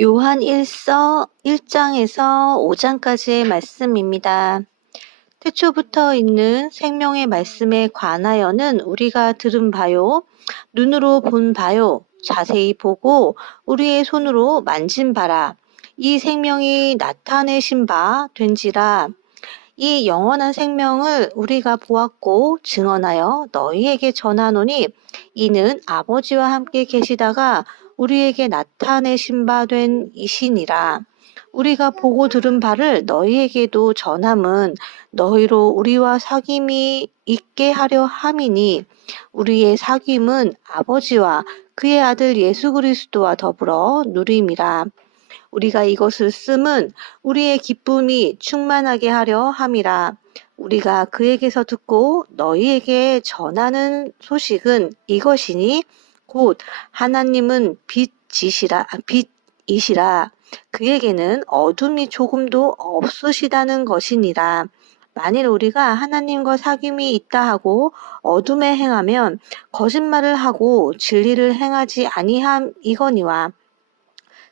요한 1서 1장에서 5장까지의 말씀입니다. 태초부터 있는 생명의 말씀에 관하여는 우리가 들은 바요, 눈으로 본 바요, 자세히 보고 우리의 손으로 만진 바라. 이 생명이 나타내신 바 된지라. 이 영원한 생명을 우리가 보았고 증언하여 너희에게 전하노니 이는 아버지와 함께 계시다가 우리에게 나타내신 바 된 이시니라. 우리가 보고 들은 바를 너희에게도 전함은 너희로 우리와 사귐이 있게 하려 함이니 우리의 사귐은 아버지와 그의 아들 예수 그리스도와 더불어 누림이라. 우리가 이것을 씀은 우리의 기쁨이 충만하게 하려 함이라. 우리가 그에게서 듣고 너희에게 전하는 소식은 이것이니 곧 하나님은 빛이시라. 그에게는 어둠이 조금도 없으시다는 것이니라. 만일 우리가 하나님과 사귐이 있다 하고 어둠에 행하면 거짓말을 하고 진리를 행하지 아니함이거니와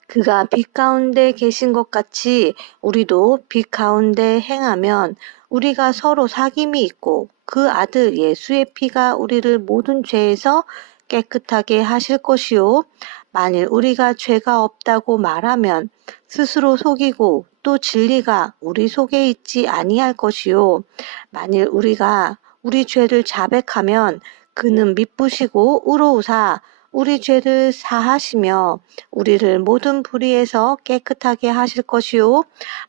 그가 빛 가운데 계신 것 같이 우리도 빛 가운데 행하면 우리가 서로 사귐이 있고 그 아들 예수의 피가 우리를 모든 죄에서 깨끗하게 하실 것이요. 만일 우리가 죄가 없다고 말하면 스스로 속이고 또 진리가 우리 속에 있지 아니할 것이요. 만일 우리가 우리 죄를 자백하면 그는 미쁘시고 의로우사 우리 죄를 사하시며 우리를 모든 불의에서 깨끗하게 하실 것이요.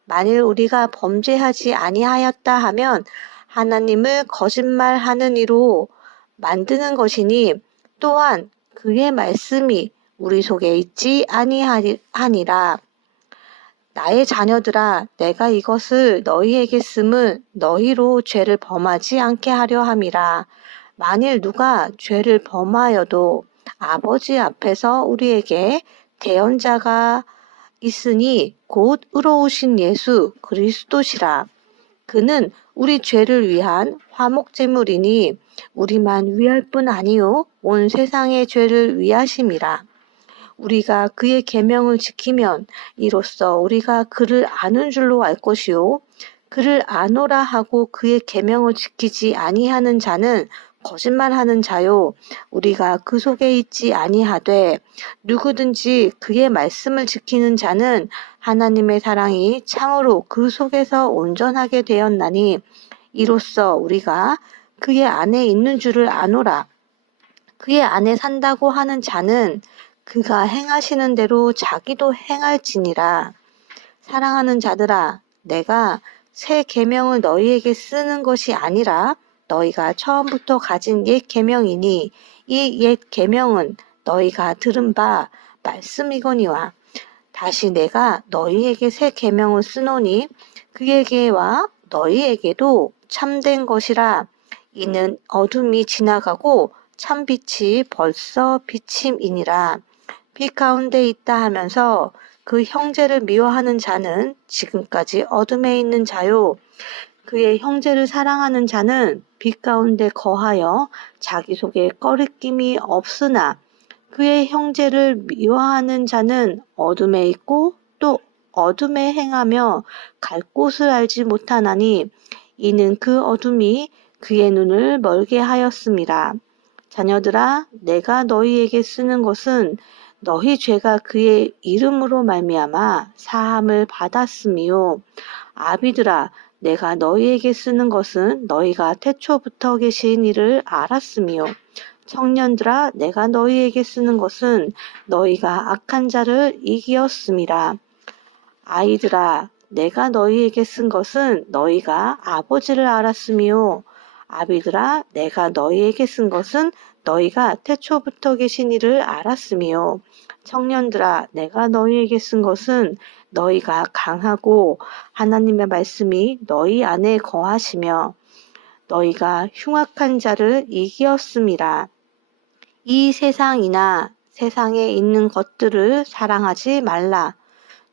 만일 우리가 범죄하지 아니하였다 하면 하나님을 거짓말하는 이로 만드는 것이니 또한 그의 말씀이 우리 속에 있지 아니하니라. 나의 자녀들아, 내가 이것을 너희에게 씀은 너희로 죄를 범하지 않게 하려 함이라. 만일 누가 죄를 범하여도 아버지 앞에서 우리에게 대언자가 있으니 곧 의로우신 예수 그리스도시라. 그는 우리 죄를 위한 화목제물이니 우리만 위할 뿐 아니요 온 세상의 죄를 위하심이라. 우리가 그의 계명을 지키면 이로써 우리가 그를 아는 줄로 알 것이요 그를 아노라 하고 그의 계명을 지키지 아니하는 자는 거짓말하는 자요 우리가 그 속에 있지 아니하되 누구든지 그의 말씀을 지키는 자는 하나님의 사랑이 참으로 그 속에서 온전하게 되었나니 이로써 우리가 그의 안에 있는 줄을 아노라. 그의 안에 산다고 하는 자는 그가 행하시는 대로 자기도 행할지니라. 사랑하는 자들아, 내가 새 계명을 너희에게 쓰는 것이 아니라 너희가 처음부터 가진 옛 계명이니 이 옛 계명은 너희가 들은 바 말씀이거니와 다시 내가 너희에게 새 계명을 쓰노니 그에게와 너희에게도 참된 것이라. 이는 어둠이 지나가고 참빛이 벌써 비침이니라. 빛 가운데 있다 하면서 그 형제를 미워하는 자는 지금까지 어둠에 있는 자요. 그의 형제를 사랑하는 자는 빛 가운데 거하여 자기 속에 꺼리낌이 없으나 그의 형제를 미워하는 자는 어둠에 있고 또 어둠에 행하며 갈 곳을 알지 못하나니 이는 그 어둠이 그의 눈을 멀게 하였음이라. 자녀들아, 내가 너희에게 쓰는 것은 너희 죄가 그의 이름으로 말미암아 사함을 받았음이요. 아비들아, 내가 너희에게 쓰는 것은 너희가 태초부터 계신 이를 알았음이요. 청년들아, 내가 너희에게 쓰는 것은 너희가 악한 자를 이기었음이라. 아이들아, 내가 너희에게 쓴 것은 너희가 아버지를 알았음이요. 아비들아, 내가 너희에게 쓴 것은 너희가 태초부터 계신 이를 알았음이요. 청년들아, 내가 너희에게 쓴 것은 너희가 강하고 하나님의 말씀이 너희 안에 거하시며 너희가 흉악한 자를 이기었음이라. 이 세상이나 세상에 있는 것들을 사랑하지 말라.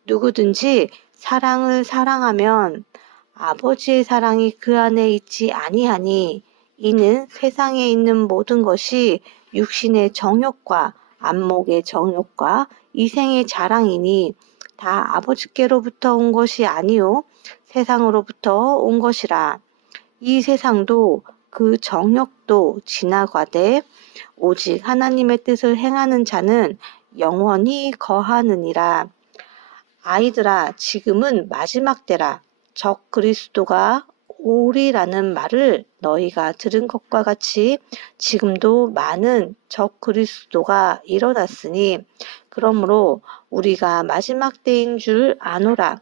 누구든지 사랑을 사랑하면 아버지의 사랑이 그 안에 있지 아니하니 이는 세상에 있는 모든 것이 육신의 정욕과 안목의 정욕과 이 생의 자랑이니 다 아버지께로부터 온 것이 아니요 세상으로부터 온 것이라. 이 세상도 그 정욕도 지나가되 오직 하나님의 뜻을 행하는 자는 영원히 거하느니라. 아이들아, 지금은 마지막 때라. 적 그리스도가 오리라는 말을 너희가 들은 것과 같이 지금도 많은 적 그리스도가 일어났으니 그러므로 우리가 마지막 때인 줄 아노라.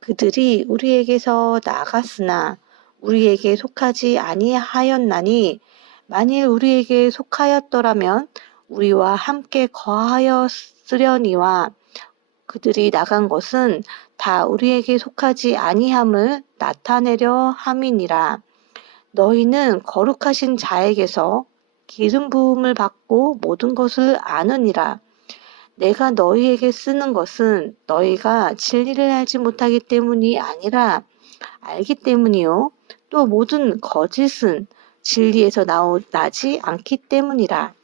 그들이 우리에게서 나갔으나 우리에게 속하지 아니하였나니 만일 우리에게 속하였더라면 우리와 함께 거하였으려니와 그들이 나간 것은 다 우리에게 속하지 아니함을 나타내려 함이니라. 너희는 거룩하신 자에게서 기름 부음을 받고 모든 것을 아느니라. 내가 너희에게 쓰는 것은 너희가 진리를 알지 못하기 때문이 아니라 알기 때문이요. 또 모든 거짓은 진리에서 나지 않기 때문이라.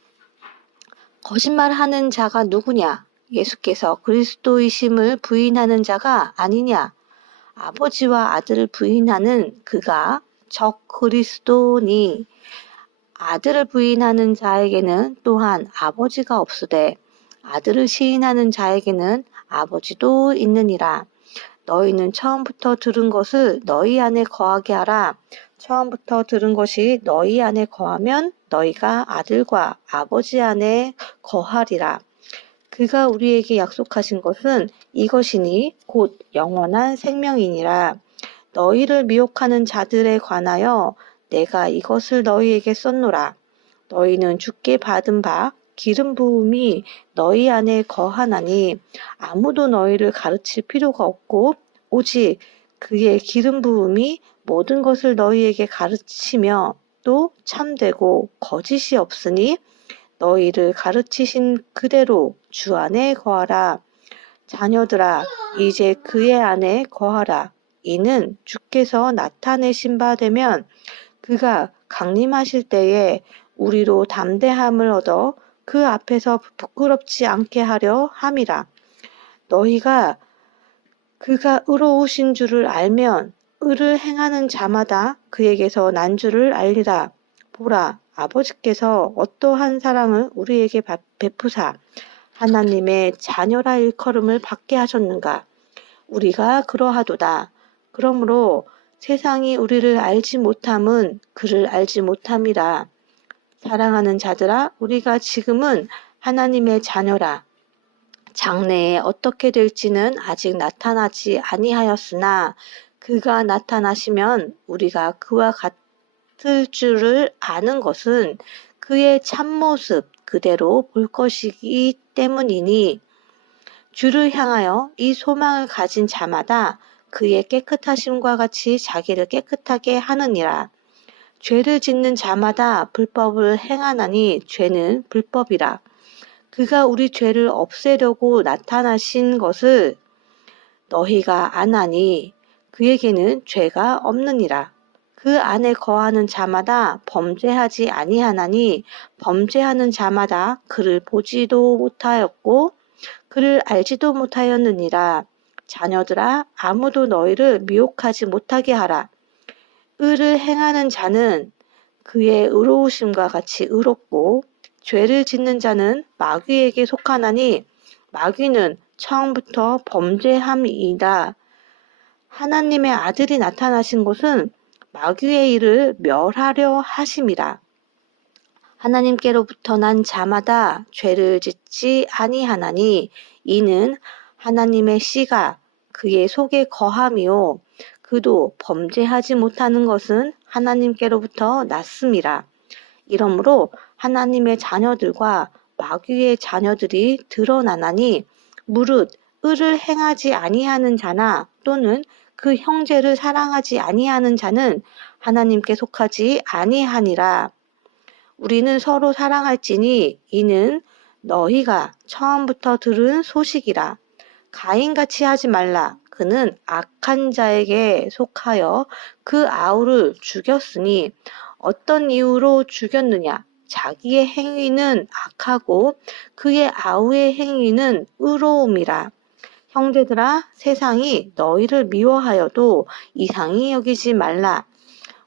거짓말하는 자가 누구냐? 예수께서 그리스도이심을 부인하는 자가 아니냐? 아버지와 아들을 부인하는 그가 적 그리스도니 아들을 부인하는 자에게는 또한 아버지가 없으되 아들을 시인하는 자에게는 아버지도 있느니라. 너희는 처음부터 들은 것을 너희 안에 거하게 하라. 처음부터 들은 것이 너희 안에 거하면 너희가 아들과 아버지 안에 거하리라. 그가 우리에게 약속하신 것은 이것이니 곧 영원한 생명이니라. 너희를 미혹하는 자들에 관하여 내가 이것을 너희에게 썼노라. 너희는 주께 받은 바 기름 부음이 너희 안에 거하나니 아무도 너희를 가르칠 필요가 없고 오직 그의 기름 부음이 모든 것을 너희에게 가르치며 또 참되고 거짓이 없으니 너희를 가르치신 그대로 주 안에 거하라. 자녀들아, 이제 그의 안에 거하라. 이는 주께서 나타내신 바 되면 그가 강림하실 때에 우리로 담대함을 얻어 그 앞에서 부끄럽지 않게 하려 함이라. 너희가 그가 의로우신 줄을 알면 의를 행하는 자마다 그에게서 난 줄을 알리라. 보라, 아버지께서 어떠한 사랑을 우리에게 베푸사 하나님의 자녀라 일컬음을 받게 하셨는가. 우리가 그러하도다. 그러므로 세상이 우리를 알지 못함은 그를 알지 못함이라. 사랑하는 자들아, 우리가 지금은 하나님의 자녀라. 장래에 어떻게 될지는 아직 나타나지 아니하였으나 그가 나타나시면 우리가 그와 같을 줄을 아는 것은 그의 참모습 그대로 볼 것이기 때문이니 주를 향하여 이 소망을 가진 자마다 그의 깨끗하심과 같이 자기를 깨끗하게 하느니라. 죄를 짓는 자마다 불법을 행하나니 죄는 불법이라. 그가 우리 죄를 없애려고 나타나신 것을 너희가 아나니 그에게는 죄가 없느니라. 그 안에 거하는 자마다 범죄하지 아니하나니 범죄하는 자마다 그를 보지도 못하였고 그를 알지도 못하였느니라. 자녀들아, 아무도 너희를 미혹하지 못하게 하라. 의를 행하는 자는 그의 의로우심과 같이 의롭고 죄를 짓는 자는 마귀에게 속하나니 마귀는 처음부터 범죄함이다. 하나님의 아들이 나타나신 것은 마귀의 일을 멸하려 하심이라. 하나님께로부터 난 자마다 죄를 짓지 아니하나니 이는 하나님의 씨가 그의 속에 거함이요 그도 범죄하지 못하는 것은 하나님께로부터 났음이라. 이러므로 하나님의 자녀들과 마귀의 자녀들이 드러나나니 무릇 의를 행하지 아니하는 자나 또는 그 형제를 사랑하지 아니하는 자는 하나님께 속하지 아니하니라. 우리는 서로 사랑할지니 이는 너희가 처음부터 들은 소식이라. 가인같이 하지 말라. 그는 악한 자에게 속하여 그 아우를 죽였으니 어떤 이유로 죽였느냐? 자기의 행위는 악하고 그의 아우의 행위는 의로움이라. 형제들아, 세상이 너희를 미워하여도 이상히 여기지 말라.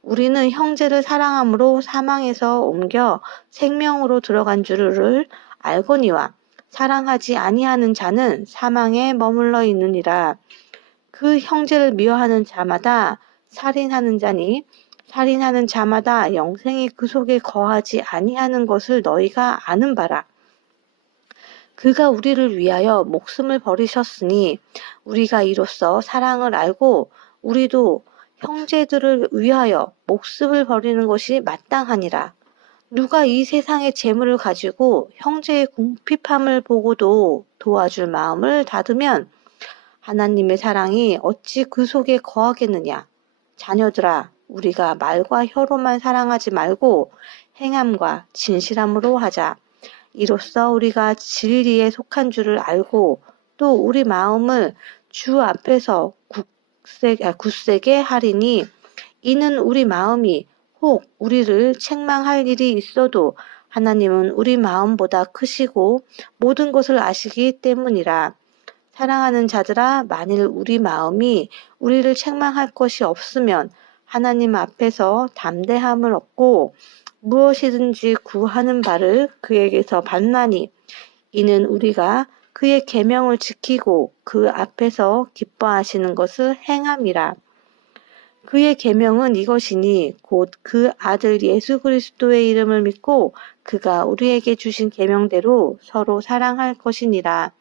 우리는 형제를 사랑함으로 사망에서 옮겨 생명으로 들어간 줄을 알거니와 사랑하지 아니하는 자는 사망에 머물러 있느니라. 그 형제를 미워하는 자마다 살인하는 자니 살인하는 자마다 영생이 그 속에 거하지 아니하는 것을 너희가 아는 바라. 그가 우리를 위하여 목숨을 버리셨으니 우리가 이로써 사랑을 알고 우리도 형제들을 위하여 목숨을 버리는 것이 마땅하니라. 누가 이 세상의 재물을 가지고 형제의 궁핍함을 보고도 도와줄 마음을 닫으면 하나님의 사랑이 어찌 그 속에 거하겠느냐. 자녀들아, 우리가 말과 혀로만 사랑하지 말고 행함과 진실함으로 하자. 이로써 우리가 진리에 속한 줄을 알고 또 우리 마음을 주 앞에서 굳세게 하리니 이는 우리 마음이 혹 우리를 책망할 일이 있어도 하나님은 우리 마음보다 크시고 모든 것을 아시기 때문이라. 사랑하는 자들아, 만일 우리 마음이 우리를 책망할 것이 없으면 하나님 앞에서 담대함을 얻고 무엇이든지 구하는 바를 그에게서 받나니 이는 우리가 그의 계명을 지키고 그 앞에서 기뻐하시는 것을 행함이라. 그의 계명은 이것이니 곧 그 아들 예수 그리스도의 이름을 믿고 그가 우리에게 주신 계명대로 서로 사랑할 것이니라.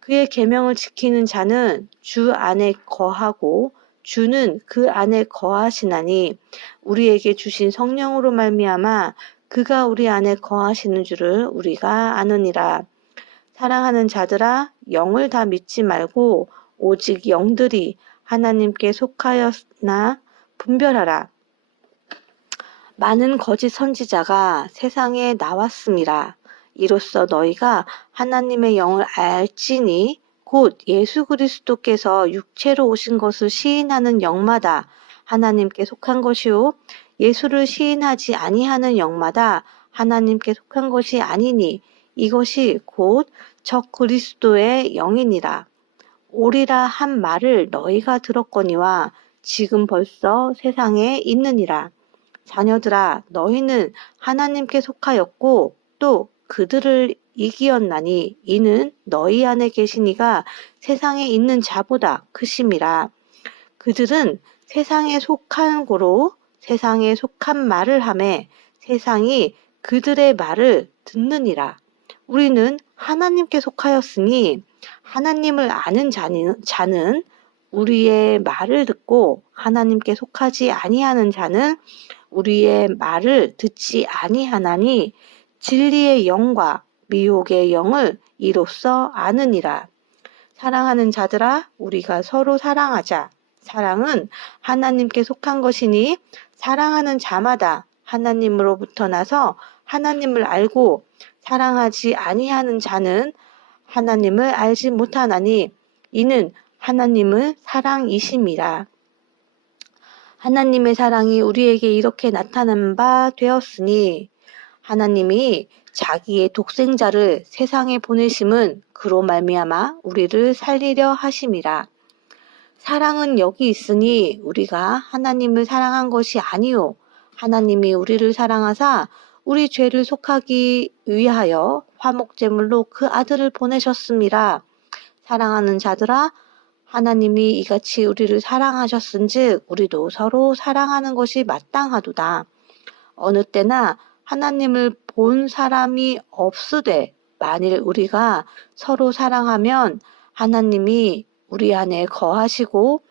그의 계명을 지키는 자는 주 안에 거하고 주는 그 안에 거하시나니 우리에게 주신 성령으로 말미암아 그가 우리 안에 거하시는 줄을 우리가 아느니라. 사랑하는 자들아, 영을 다 믿지 말고 오직 영들이 하나님께 속하였나 분별하라. 많은 거짓 선지자가 세상에 나왔음이라. 이로써 너희가 하나님의 영을 알지니 곧 예수 그리스도께서 육체로 오신 것을 시인하는 영마다 하나님께 속한 것이요 예수를 시인하지 아니하는 영마다 하나님께 속한 것이 아니니 이것이 곧 적 그리스도의 영이니라. 오리라 한 말을 너희가 들었거니와 지금 벌써 세상에 있느니라. 자녀들아, 너희는 하나님께 속하였고 또 그들을 이기었나니 이는 너희 안에 계시니가 세상에 있는 자보다 크심이라. 그들은 세상에 속한 고로 세상에 속한 말을 하매 세상이 그들의 말을 듣느니라. 우리는 하나님께 속하였으니 하나님을 아는 자는 우리의 말을 듣고 하나님께 속하지 아니하는 자는 우리의 말을 듣지 아니하나니 진리의 영과 미혹의 영을 이로써 아느니라. 사랑하는 자들아, 우리가 서로 사랑하자. 사랑은 하나님께 속한 것이니 사랑하는 자마다 하나님으로부터 나서 하나님을 알고 사랑하지 아니하는 자는 하나님을 알지 못하나니 이는 하나님은 사랑이심이라. 하나님의 사랑이 우리에게 이렇게 나타난 바 되었으니 하나님이 자기의 독생자를 세상에 보내심은 그로 말미암아 우리를 살리려 하심이라. 사랑은 여기 있으니 우리가 하나님을 사랑한 것이 아니요 하나님이 우리를 사랑하사 우리 죄를 속하기 위하여 화목제물로 그 아들을 보내셨음이라. 사랑하는 자들아, 하나님이 이같이 우리를 사랑하셨은즉 우리도 서로 사랑하는 것이 마땅하도다. 어느 때나 하나님을 본 사람이 없으되 만일 우리가 서로 사랑하면 하나님이 우리 안에 거하시고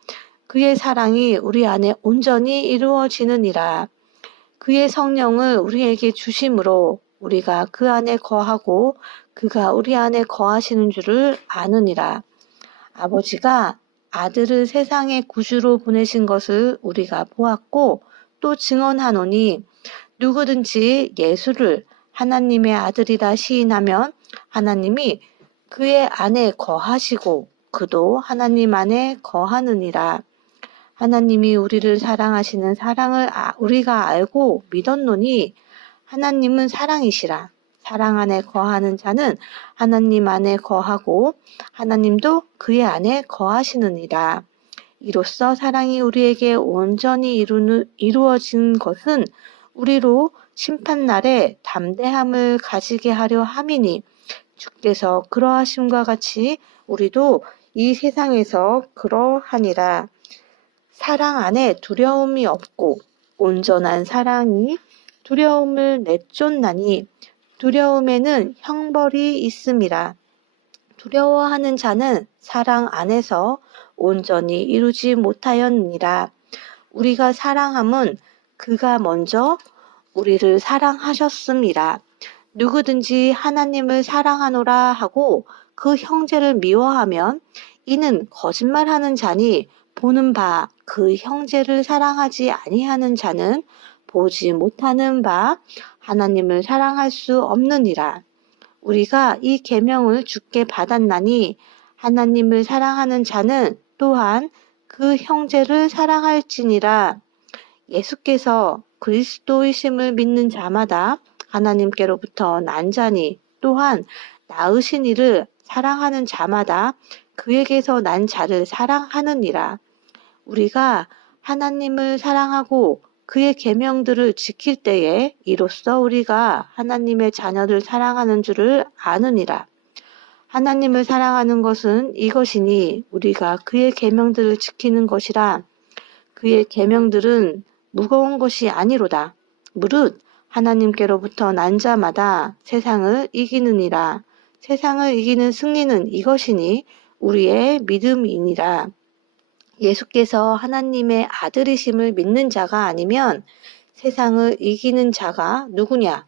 그의 사랑이 우리 안에 온전히 이루어지느니라. 그의 성령을 우리에게 주심으로 우리가 그 안에 거하고 그가 우리 안에 거하시는 줄을 아느니라. 아버지가 아들을 세상의 구주로 보내신 것을 우리가 보았고 또 증언하노니 누구든지 예수를 하나님의 아들이라 시인하면 하나님이 그의 안에 거하시고 그도 하나님 안에 거하느니라. 하나님이 우리를 사랑하시는 사랑을 우리가 알고 믿었노니 하나님은 사랑이시라. 사랑 안에 거하는 자는 하나님 안에 거하고 하나님도 그의 안에 거하시느니라. 이로써 사랑이 우리에게 온전히 이루어진 것은 우리로 심판날에 담대함을 가지게 하려 함이니 주께서 그러하심과 같이 우리도 이 세상에서 그러하니라. 사랑 안에 두려움이 없고 온전한 사랑이 두려움을 내쫓나니 두려움에는 형벌이 있음이라. 두려워하는 자는 사랑 안에서 온전히 이루지 못하였느니라. 우리가 사랑함은 그가 먼저 우리를 사랑하셨음이라. 누구든지 하나님을 사랑하노라 하고 그 형제를 미워하면 이는 거짓말하는 자니 보는 바 그 형제를 사랑하지 아니하는 자는 보지 못하는 바 하나님을 사랑할 수 없느니라. 우리가 이 계명을 주께 받았나니 하나님을 사랑하는 자는 또한 그 형제를 사랑할지니라. 예수께서 그리스도이심을 믿는 자마다 하나님께로부터 난 자니 또한 낳으신 이를 사랑하는 자마다 그에게서 난 자를 사랑하느니라. 우리가 하나님을 사랑하고 그의 계명들을 지킬 때에 이로써 우리가 하나님의 자녀를 사랑하는 줄을 아느니라. 하나님을 사랑하는 것은 이것이니 우리가 그의 계명들을 지키는 것이라. 그의 계명들은 무거운 것이 아니로다. 무릇 하나님께로부터 난 자마다 세상을 이기느니라. 세상을 이기는 승리는 이것이니 우리의 믿음이니라. 예수께서 하나님의 아들이심을 믿는 자가 아니면 세상을 이기는 자가 누구냐?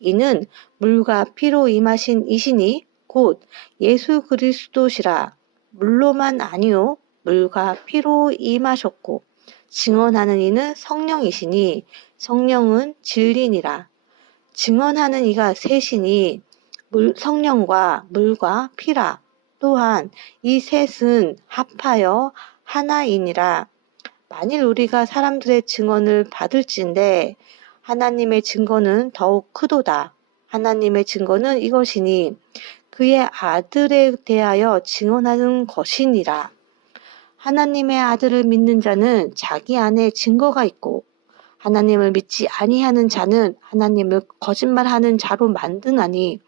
이는 물과 피로 임하신 이시니 곧 예수 그리스도시라. 물로만 아니요 물과 피로 임하셨고 증언하는 이는 성령이시니 성령은 진리니라. 증언하는 이가 셋이니 성령과 물과 피라. 또한 이 셋은 합하여 하나이니라. 만일 우리가 사람들의 증언을 받을진대 하나님의 증거는 더욱 크도다. 하나님의 증거는 이것이니 그의 아들에 대하여 증언하는 것이니라. 하나님의 아들을 믿는 자는 자기 안에 증거가 있고 하나님을 믿지 아니하는 자는 하나님을 거짓말하는 자로 만드나니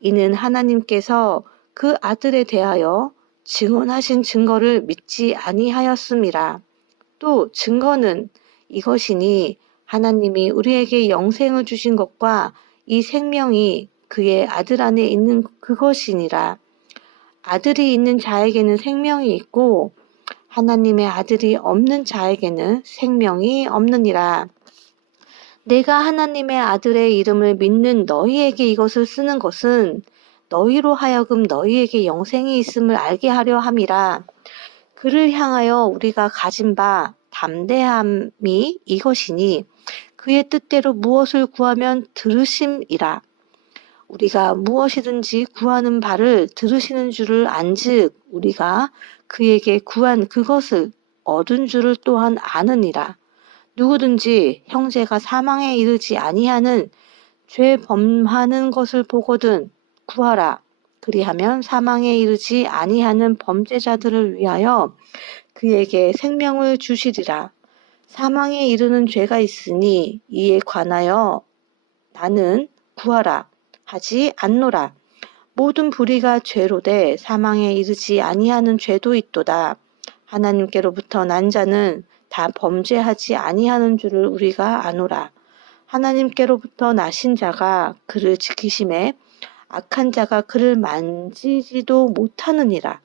이는 하나님께서 그 아들에 대하여 증언하신 증거를 믿지 아니하였음이라. 또 증거는 이것이니 하나님이 우리에게 영생을 주신 것과 이 생명이 그의 아들 안에 있는 그것이니라. 아들이 있는 자에게는 생명이 있고 하나님의 아들이 없는 자에게는 생명이 없느니라. 내가 하나님의 아들의 이름을 믿는 너희에게 이것을 쓰는 것은 너희로 하여금 너희에게 영생이 있음을 알게 하려 함이라. 그를 향하여 우리가 가진 바 담대함이 이것이니 그의 뜻대로 무엇을 구하면 들으심이라. 우리가 무엇이든지 구하는 바를 들으시는 줄을 안즉 우리가 그에게 구한 그것을 얻은 줄을 또한 아느니라. 누구든지 형제가 사망에 이르지 아니하는 죄 범하는 것을 보거든 구하라. 그리하면 사망에 이르지 아니하는 범죄자들을 위하여 그에게 생명을 주시리라. 사망에 이르는 죄가 있으니 이에 관하여 나는 구하라 하지 않노라. 모든 불의가 죄로되 사망에 이르지 아니하는 죄도 있도다. 하나님께로부터 난 자는 다 범죄하지 아니하는 줄을 우리가 아노라. 하나님께로부터 나신 자가 그를 지키심에 악한 자가 그를 만지지도 못하느니라.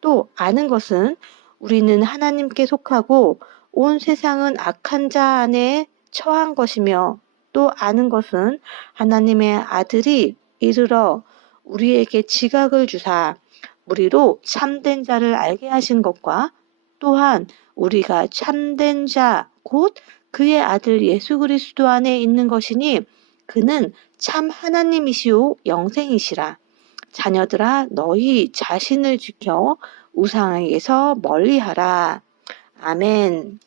또 아는 것은 우리는 하나님께 속하고 온 세상은 악한 자 안에 처한 것이며 또 아는 것은 하나님의 아들이 이르러 우리에게 지각을 주사 우리로 참된 자를 알게 하신 것과 또한 우리가 참된 자 곧 그의 아들 예수 그리스도 안에 있는 것이니 그는 참 하나님이시오 영생이시라. 자녀들아 너희 자신을 지켜 우상에게서 멀리하라. 아멘.